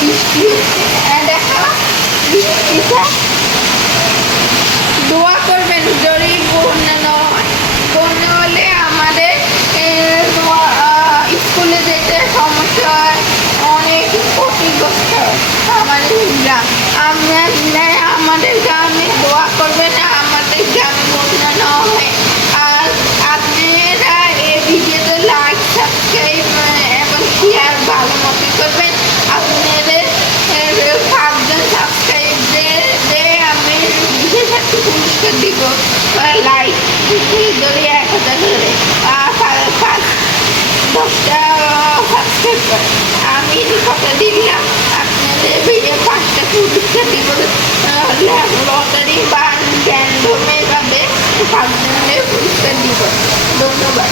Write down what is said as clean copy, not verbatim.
বৃষ্টি হচ্ছে। দেখা বৃষ্টিতে দোয়া করবেন যদি বন্যা না হয়। বন্যা হলে আমাদের স্কুলে যেতে সমস্যা হয়, অনেক ক্ষতিগ্রস্ত হয় আমাদের গ্রাম। আমাদের গ্রামে দোয়া করবেন আমাদের গ্রামে বন্যা না হয়। আর আপনারা এই ভিডিওতে লাইক সাবস্ক্রাইব এবং শেয়ার ভালো মতো করবেন। আপনাদের 5জন সাবস্ক্রাইব দিয়ে আমি বিশেষ একটা পুরস্কার দিব, লাইক ধরে 1000 ধরে 10টা সাবস্ক্রাইব করে আমি কথা দিলাম আপনাদের ভিডিও 5টা পুরস্কার দিব। লটারি বা র্যান্ডমে ভাবে 5জনের পুরস্কার দিব। ধন্যবাদ।